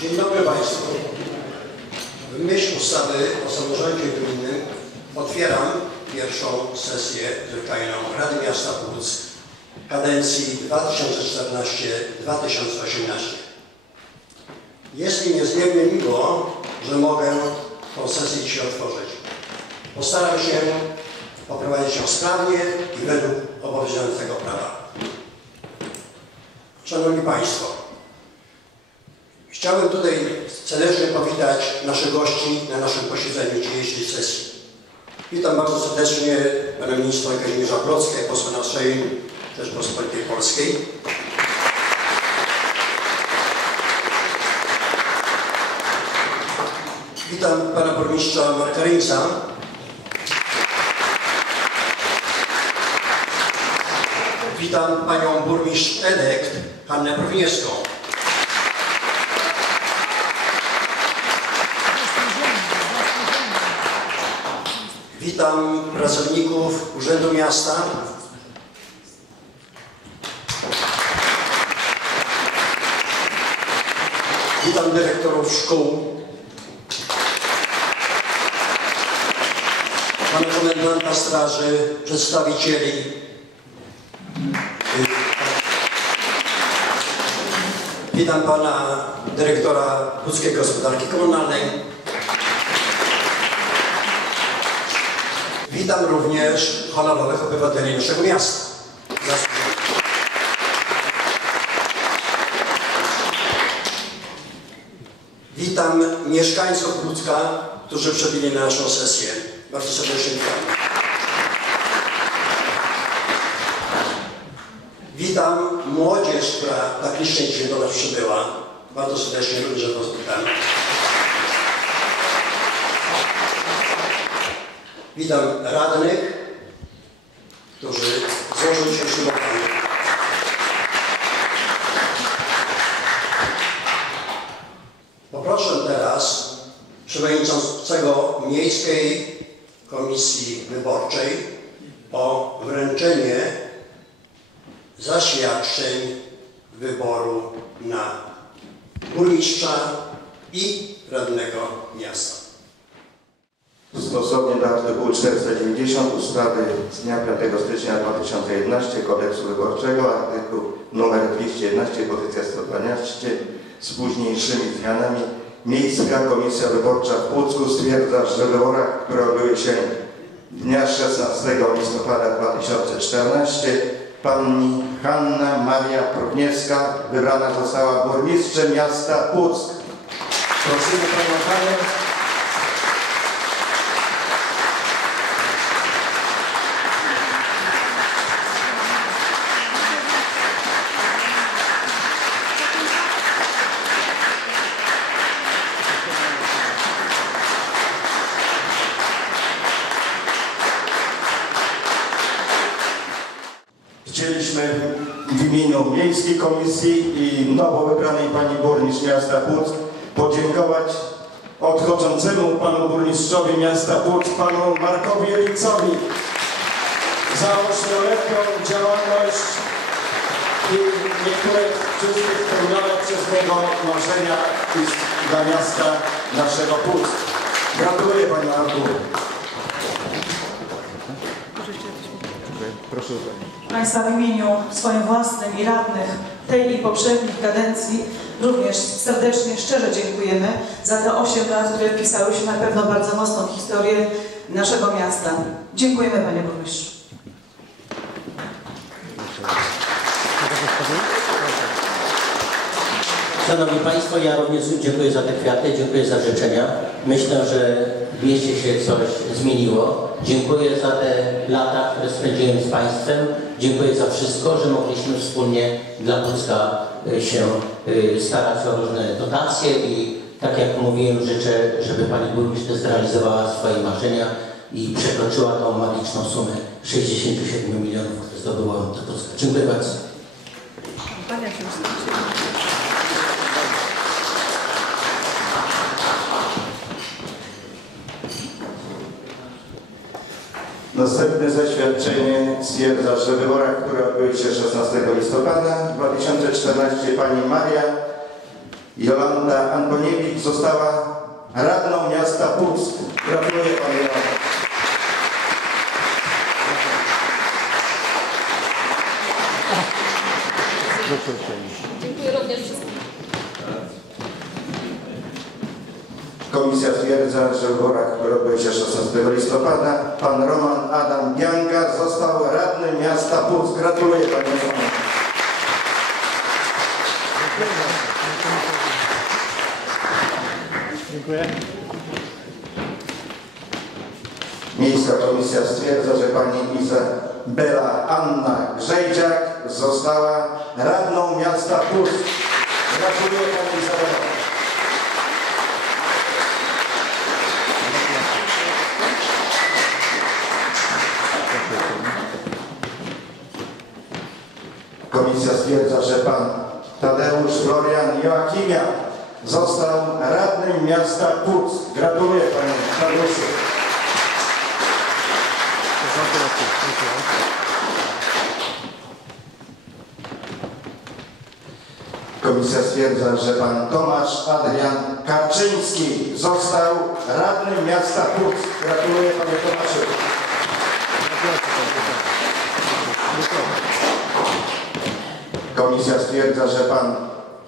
Państwa, w myśl ustawy o samorządzie gminnym otwieram pierwszą sesję zwyczajną Rady Miasta Płuc kadencji 2014-2018. Jest mi niezmiernie miło, że mogę tę sesję dzisiaj otworzyć. Postaram się poprowadzić ją sprawnie i według obowiązującego prawa. Szanowni Państwo, chciałem tutaj serdecznie powitać naszych gości na naszym posiedzeniu dzisiejszej sesji. Witam bardzo serdecznie Pana Ministra Kazimierza Plocka, posła na Sejm Rzeczpospolitej Polskiej. Witam Pana Burmistrza Marka Rynca. Witam Panią Burmistrz Elekt Hannę Browniewską. Witam pracowników Urzędu Miasta. Witam dyrektorów szkół. Pana komendanta straży, przedstawicieli Witam pana dyrektora Łódzkiej Gospodarki Komunalnej. Witam również honorowych obywateli naszego miasta. Witam mieszkańców Łódzka, którzy przebili na naszą sesję. Bardzo serdecznie witam. Witam młodzież, która tak licznie do nas przybyła. Bardzo serdecznie również Was witam. Witam radnych, którzy złożyli się ślubowanie. Poproszę teraz przewodniczącego Miejskiej Komisji Wyborczej o wręczenie zaświadczeń wyboru na burmistrza i radnego miasta. Stosownie do artykułu 490 ustawy z dnia 5 stycznia 2011 Kodeksu Wyborczego, artykuł nr 211 pozycja 112 z późniejszymi zmianami Miejska Komisja Wyborcza w Płucku stwierdza, że w wyborach, które odbyły się dnia 16 listopada 2014 Pani Hanna Maria Progniewska wybrana została burmistrzem miasta Płuck. Prosimy Panią. Chcieliśmy w imieniu Miejskiej Komisji i nowo wybranej Pani Burmistrz Miasta Płuck podziękować odchodzącemu Panu Burmistrzowi Miasta Płuck, Panu Markowi Elicowi za ośmioletnią działalność i niektóre wszystkie spełnione przez niego marzenia dla miasta naszego Płuck. Gratuluję Panie Marku. Proszę Państwa w imieniu swoim własnym i radnych tej i poprzednich kadencji również serdecznie, szczerze dziękujemy za te 8 lat, które wpisały się na pewno bardzo mocną historię naszego miasta. Dziękujemy Panie Burmistrzu. Szanowni Państwo, ja również dziękuję za te kwiaty, dziękuję za życzenia. Myślę, że w mieście się coś zmieniło. Dziękuję za te lata, które spędziłem z Państwem. Dziękuję za wszystko, że mogliśmy wspólnie dla Polska y, się y, starać o różne dotacje i tak jak mówiłem, życzę, żeby Pani Burmistrz zrealizowała swoje marzenia i przekroczyła tą magiczną sumę 67 milionów, które zdobyła do Polska. Dziękuję bardzo. Następne zaświadczenie stwierdza, że w wyborach, które odbyły się 16 listopada 2014 pani Maria Jolanta Antoniewicz została radną miasta Puck. Gratuluję Pani Jolanto. Dziękuję również wszystkim. Komisja stwierdza, że w wyborach, które odbyły się 16 listopada, pan Roman Adam Bianga został radnym miasta Puck. Gratuluję Panie Romanie. Dziękuję. Miejska Komisja stwierdza, że pani Izabela Anna Grzejdziak została radną miasta Puck. Gratuluję Pani Izabela. Komisja stwierdza, że pan Tadeusz Florian Joachimia został radnym miasta Puck. Gratuluję Panie Tadeuszu. Komisja stwierdza, że pan Tomasz Adrian Karczyński został radnym miasta Puck. Gratuluję panie Tomaszu. Komisja stwierdza, że pan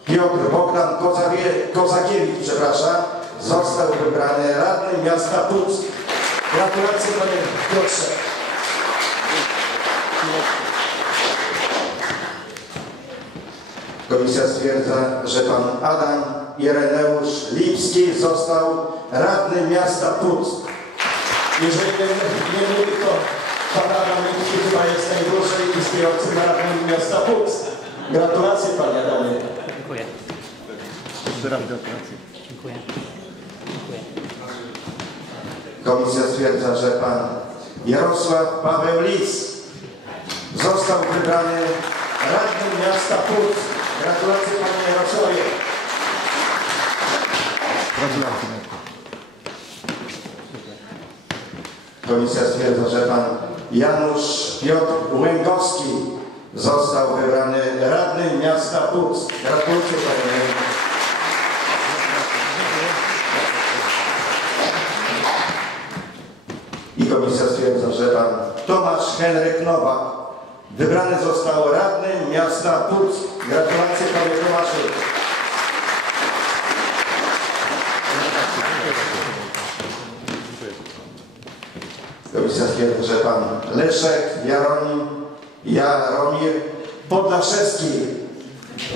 Piotr Bogdan Kozakiewicz, przepraszam, został wybrany radnym miasta Puck. Gratulacje panie Piotrze. Komisja stwierdza, że pan Adam Ireneusz Lipski został radnym miasta Puck. Jeżeli nie, mówi, to pan Adam Lipski chyba jest najdłużej istniejącym radnym miasta Puck. Gratulacje panie Adamie. Dziękuję. Jeszcze raz gratulacje. Dziękuję. Dziękuję. Komisja stwierdza, że pan Jarosław Paweł Lis został wybrany radnym miasta Puck. Gratulacje panie Jarosławie. Gratulacje. Komisja stwierdza, że pan Janusz Piotr Łęgowski został wybrany radnym miasta Puck. Gratulacje panie. I komisja stwierdza, że pan Tomasz Henryk Nowak wybrany został radnym miasta Puck. Gratulacje panie Tomaszu. Komisja stwierdza, że pan Leszek Jaronim Jaromir Podlaszewski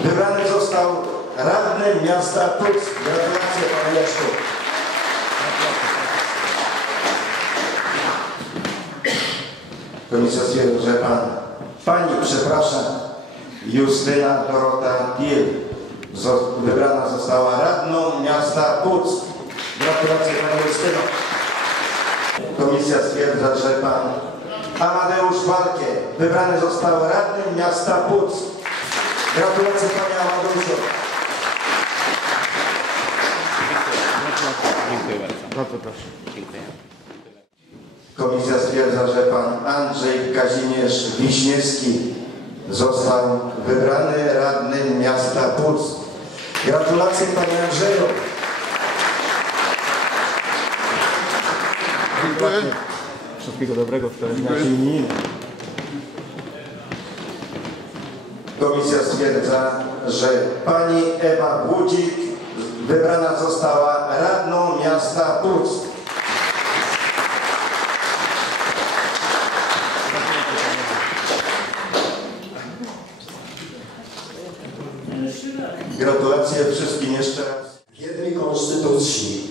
wybrany został radnym miasta Puck. Gratulacje panie Leszku. Komisja stwierdza, że pan, pani, przepraszam, Justyna Dorota Diel wybrana została radną miasta Puck. Gratulacje pani Justyno. Komisja stwierdza, że pan Amadeusz Walkie wybrany został radnym miasta Puck. Gratulacje panie Amadeuszu. Dziękuję bardzo. Bardzo proszę. Dziękuję. Komisja stwierdza, że pan Andrzej Kazimierz Wiśniewski został wybrany radnym miasta Puck. Gratulacje panie Andrzeju. Dziękuję. Wszystkiego dobrego w naszej imieniny. Komisja stwierdza, że pani Ewa Budzik wybrana została radną miasta Puck. Gratulacje wszystkim jeszcze raz. Wierni Konstytucji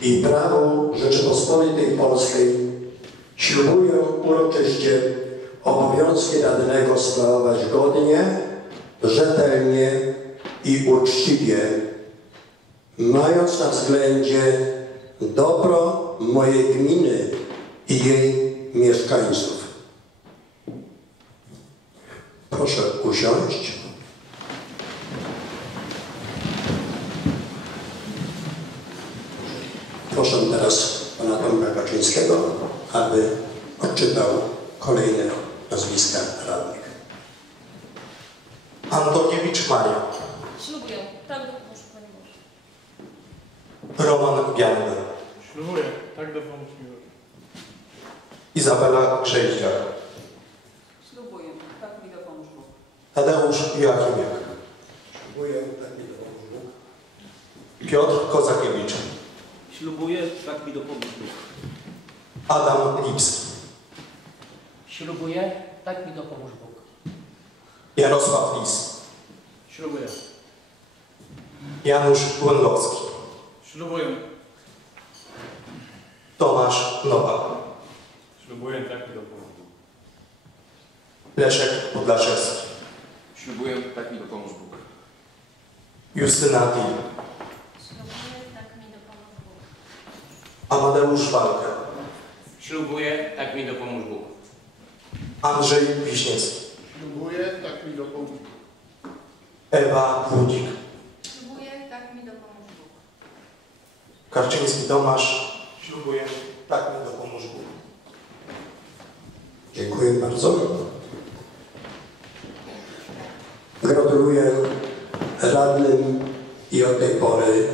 i prawu Rzeczypospolitej Polskiej ślubuję uroczyście obowiązki radnego godnie, rzetelnie i uczciwie, mając na względzie dobro mojej gminy i jej mieszkańców. Proszę usiąść. Proszę teraz pana Tomka Kaczyńskiego, aby odczytał kolejne nazwiska radnych. Antoniewicz Maria, Ślubuję. Tak, proszę Pani Roman Gianna, Ślubuję, tak dopomóż mi Bóg. Izabela Grzeździak, Ślubuję, tak mi dopomóż Bóg. Tadeusz Joachimiak, Ślubuję, tak mi dopomóż Bóg. Piotr Kozakiewicz, Ślubuję, tak mi dopomóż Bóg. Adam Lipski, Ślubuję, tak mi dopomóż Bóg. Jarosław Lis, Ślubuję. Janusz Łęgowski, Ślubuję. Tomasz Nowak, Ślubuję, tak mi dopomóż Bóg. Leszek Podlaszewski, Ślubuję, tak mi dopomóż Bóg. Justyna Dil, Ślubuję, tak mi dopomóż Bóg. Amadeusz Walker, Ślubuję, tak mi dopomóż Bóg. Andrzej Wiśniewski, tak mi dopomóż Bóg. Ewa Wódzik, Ślubuję, tak mi dopomóż Bóg. Karczyński Tomasz, ślubuję, tak mi dopomóż Bóg. Dziękuję bardzo. Gratuluję radnym i od tej pory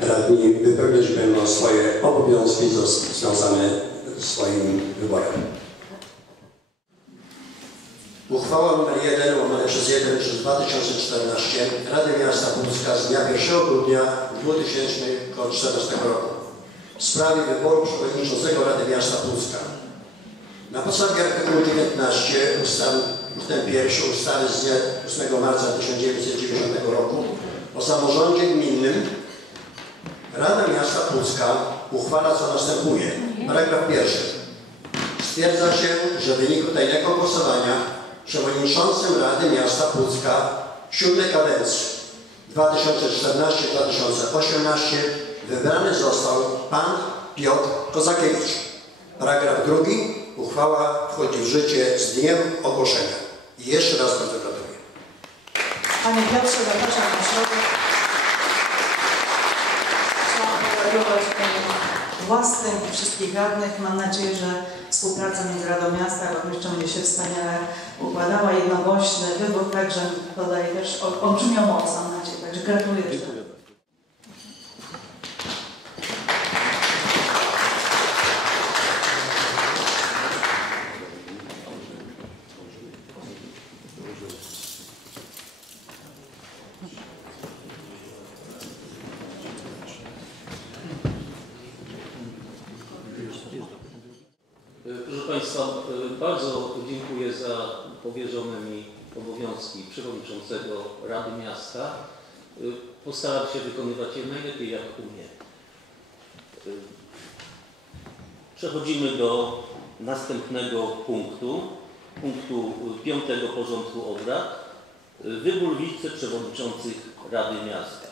radni wypełniać będą swoje obowiązki związane z swoim wyborem. Uchwała nr 1 łamane przez 1 przez 2014 Rady Miasta Pucka z dnia 1 grudnia 2014 roku w sprawie wyboru przewodniczącego Rady Miasta Pucka. Na podstawie artykułu 19 ustawy, ustęp 1 ustawy z dnia 8 marca 1990 roku o samorządzie gminnym Rada Miasta Pucka uchwala co następuje. Paragraf pierwszy. Stwierdza się, że w wyniku tajnego głosowania przewodniczącym Rady Miasta Pucka siódmej kadencji 2014-2018 wybrany został pan Piotr Kozakiewicz. Paragraf drugi. Uchwała wchodzi w życie z dniem ogłoszenia. I jeszcze raz bardzo gratuluję. Panie Piotrze, zapraszam na środek. I wszystkich radnych. Mam nadzieję, że współpraca między Radą Miasta a będzie się wspaniale układała. Jednogłośny wybór także dodaje też ol- olbrzymią moc, mam nadzieję. Także gratuluję. jeszcze raz. Proszę Państwa, e, bardzo dziękuję za powierzone mi obowiązki przewodniczącego Rady Miasta. E, Postaram się wykonywać je najlepiej jak umiem. E, Przechodzimy do następnego punktu, punktu piątego porządku obrad. Wybór wiceprzewodniczących Rady Miasta.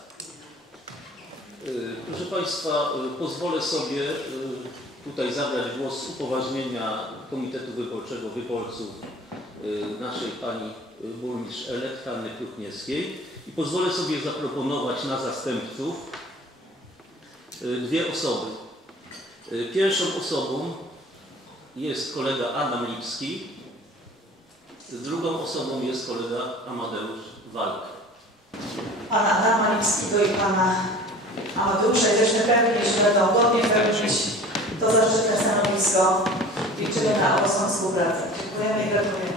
E, Proszę Państwa, e, pozwolę sobie tutaj zabrać głos z upoważnienia Komitetu Wyborczego Wyborców naszej Pani Burmistrz elekt Hanny i pozwolę sobie zaproponować na zastępców dwie osoby. E, Pierwszą osobą jest kolega Adam Lipski, drugą osobą jest kolega Amadeusz Walka. Pana Adama Lipskiego i Pana Amadeusza jesteśmy pewni, że będą godnie pełnić to zaszczytne stanowisko. Liczymy na owocną współpracę. Dziękujemy i gratulujemy.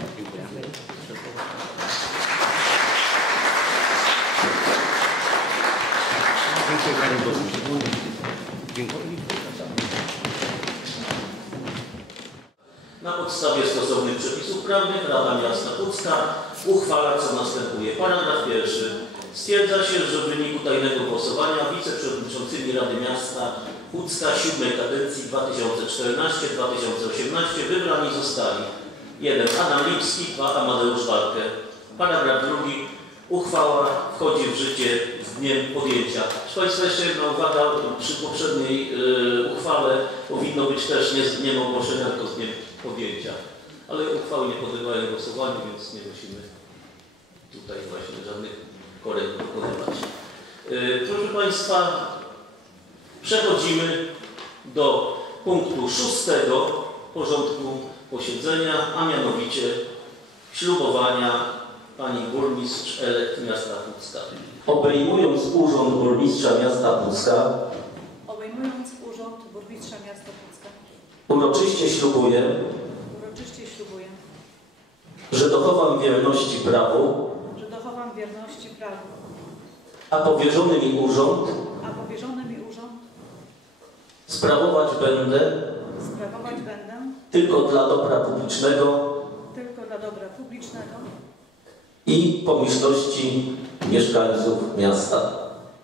Na podstawie stosownych przepisów prawnych Rada Miasta Pucka uchwala co następuje. Paragraf pierwszy. Stwierdza się, że w wyniku tajnego głosowania wiceprzewodniczącymi Rady Miasta Pucka siódmej kadencji 2014-2018 wybrani zostali 1. Adam Lipski, 2. Amadeusz Walkę. Paragraf drugi. Uchwała wchodzi w życie dniem podjęcia. Proszę Państwa, jeszcze jedna uwaga. Przy poprzedniej y, uchwale powinno być też nie z dniem ogłoszenia, tylko z dniem podjęcia. Ale uchwały nie podlegają głosowaniu, więc nie musimy tutaj właśnie żadnych korekt dokonywać. Y, Proszę Państwa, przechodzimy do punktu szóstego porządku posiedzenia, a mianowicie ślubowania pani burmistrz elekt miasta Pucka. Obejmując urząd burmistrza miasta Pucka, obejmując urząd burmistrza miasta Pucka. Uroczyście ślubuję, Uroczyście ślubuję, że dochowam wierności prawu, że dochowam wierności prawu, a powierzony mi urząd a powierzony mi urząd sprawować będę sprawować będę tylko dla dobra publicznego tylko dla dobra publicznego i pomyślności mieszkańców miasta.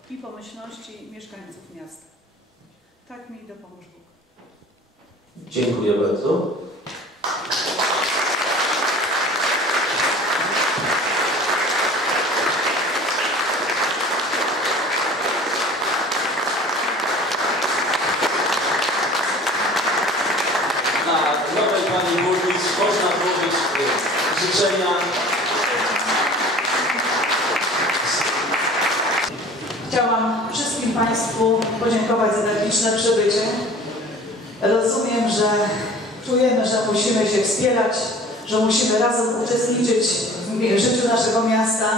i pomyślności mieszkańców miasta. Tak mi dopomóż Bóg. Dziękuję bardzo. Na nowej pani burmistrz można złożyć e, życzenia. Chciałam wszystkim Państwu podziękować za tak liczne przybycie. Rozumiem, że czujemy, że musimy się wspierać, że musimy razem uczestniczyć w życiu naszego miasta.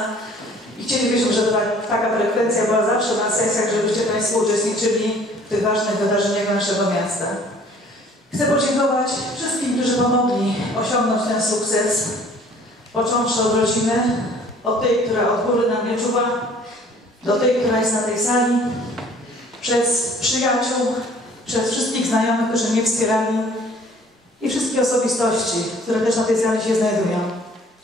I chcielibyśmy, żeby ta- taka frekwencja była zawsze na sesjach, żebyście Państwo uczestniczyli w tych ważnych wydarzeniach naszego miasta. Chcę podziękować wszystkim, którzy pomogli osiągnąć ten sukces, począwszy od rodziny, od tej, która od góry na mnie czuwa, do tej, która jest na tej sali, przez przyjaciół, przez wszystkich znajomych, którzy mnie wspierali i wszystkie osobistości, które też na tej sali się znajdują.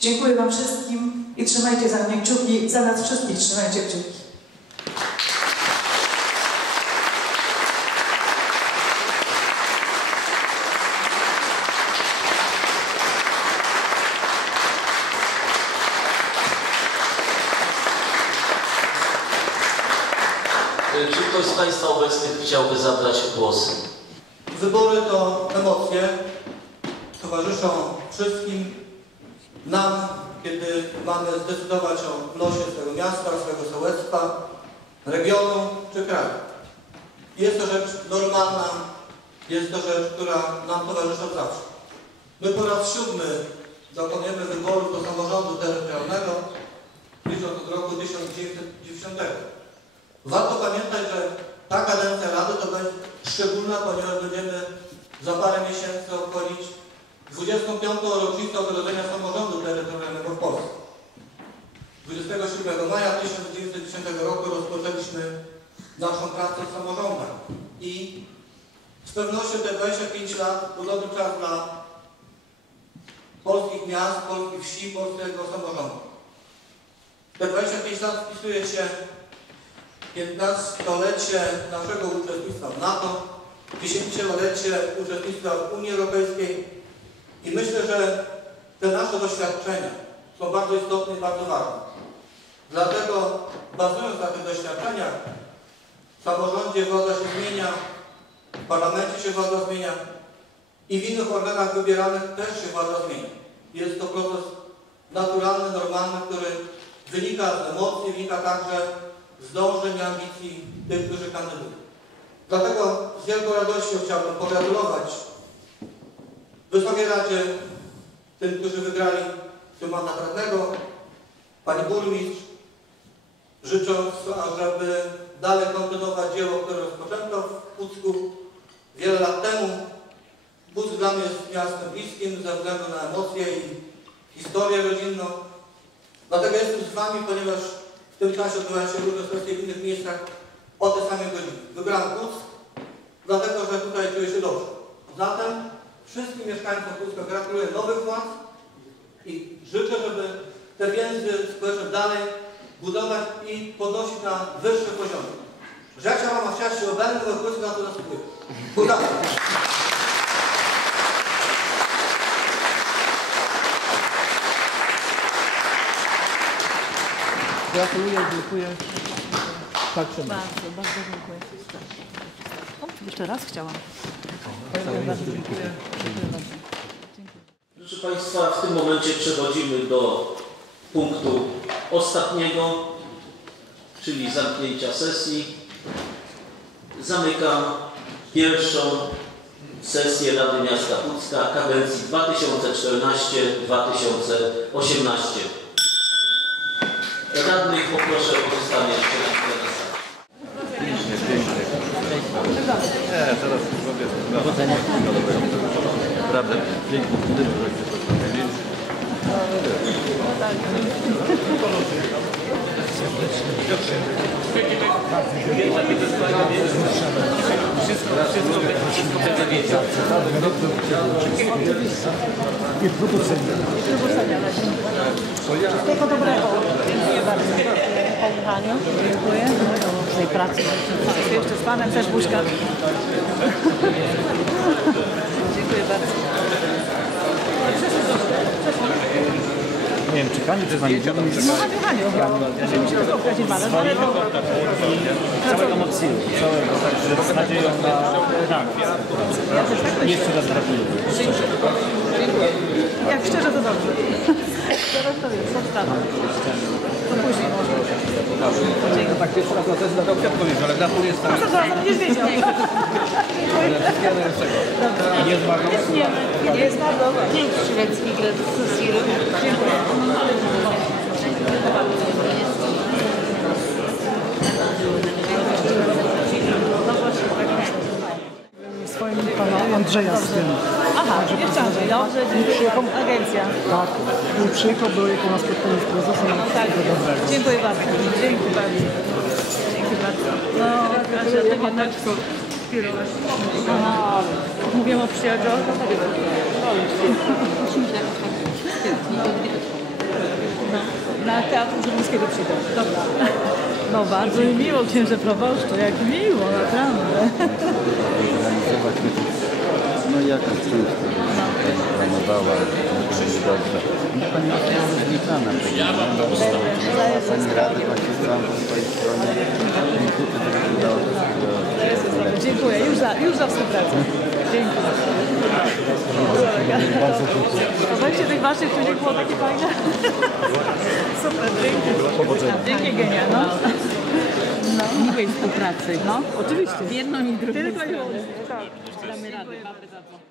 Dziękuję Wam wszystkim i trzymajcie za mnie kciuki, za nas wszystkich trzymajcie kciuki. E, Czy ktoś z Państwa obecnych chciałby zabrać głos? Wybory to emocje, towarzyszą wszystkim nam, kiedy mamy zdecydować o losie swojego miasta, swojego sołectwa, regionu czy kraju. Jest to rzecz normalna, jest to rzecz, która nam towarzyszy od zawsze. My po raz siódmy dokonujemy wyborów do samorządu terytorialnego, licząc od roku 1990. Warto pamiętać, że ta kadencja Rady to będzie szczególna, ponieważ będziemy za parę miesięcy obchodzić 25. rocznicę odrodzenia samorządu terytorialnego w Polsce. 27 maja 1910 roku rozpoczęliśmy naszą pracę w samorządach i z pewnością te 25 lat to dobry czas dla polskich miast, polskich wsi, polskiego samorządu. Te 25 lat wpisuje się 15-lecie naszego uczestnictwa w NATO, 10-lecie uczestnictwa w Unii Europejskiej i myślę, że te nasze doświadczenia są bardzo istotne i bardzo ważne. Dlatego bazując na tych doświadczeniach w samorządzie władza się zmienia, w parlamencie się władza zmienia i w innych organach wybieranych też się władza zmienia. Jest to proces naturalny, normalny, który wynika z emocji, wynika także z dążeń i ambicji tych, którzy kandydują. Dlatego z wielką radością chciałbym pogratulować Wysokiej Radzie, tym, którzy wygrali tym mandat Pani Burmistrz, życząc, ażeby dalej kontynuować dzieło, które rozpoczęto w Pucku wiele lat temu. Puck dla mnie jest miastem bliskim ze względu na emocje i historię rodzinną. Dlatego jestem z Wami, ponieważ w tym czasie odbywają się różne kwestie w innych miejscach o te same godziny. Wybrałem Puck, dlatego że tutaj czuję się dobrze. Zatem wszystkim mieszkańcom Pucka gratuluję nowych władz i życzę, żeby te więzy społeczne dalej budować i podnosić na wyższe poziomy. Że jak się Wam szczęście obędę, to Puck na to zasługuje. Udało. Gratuluję, dziękuję. Patrzymy. Bardzo, bardzo dziękuję. O, jeszcze raz chciałam. Bardzo dziękuję. Proszę Państwa, w tym momencie przechodzimy do punktu ostatniego, czyli zamknięcia sesji. Zamykam pierwszą sesję Rady Miasta Pucka kadencji 2014-2018. Radnych poproszę o zostanie jeszcze na sali. Nie, teraz zrobię. Powodzenia. Naprawdę, piękny budynek chcę powiedzieć. Wszystkiego dobrego. Dziękuję bardzo. Pani Haniu, dziękuję. W tej pracy. Jeszcze z Panem też buźka. Dziękuję bardzo. Nie wiem, czy Kaniu, czy z nami? No Haniu, Haniu. Ja się musimy spotkać i Panem, ale to... Całego mocy, całego, także z nadzieją na tak myślę. Jeszcze raz gratuluję. Dziękuję. Jak szczerze to dobrze. Teraz to jest. To później może. Tak, pierwszy raz na test zadał kwiatką już, ale gratuł jest No to zaraz będziesz wiedział. wszystkiego najlepszego. I nie zmarnować. Nie jest bardzo dobre. Szwedzki Siru. Dziękuję. swoim pana Andrzeja z tym. Aha, jeszcze Andrzej, dobrze, dziękuję. Agencja. Tak. I przyjechał, bo jechał na spotkanie z prezesem. Tak, Wszystkiego dobrego. dziękuję bardzo. Dzięki bardzo. Dzięki bardzo. No, Kasia, ty jednak kierowasz. Aha, mówię o przyjaciół. Na Teatr Żydowskiego przyjdę. Dobra. No bardzo mi miło, księże proboszczu, jak miło, naprawdę. No i jaka często planowała, dobrze. No Pani jest rozliczana tego. Pani Rady właśnie stałam po swojej stronie. Dziękuję, już za, już za współpracę. Dzięki. Bardzo dziękuję. Wejście tych waszych tu nie było takie fajne. Super, dzięki. Powodzenia. Dzięki Genia, no. no. Miłej współpracy. No, oczywiście. W jedną i drugą Tylko i wyłącznie, tak. Damy radę, mamy za to.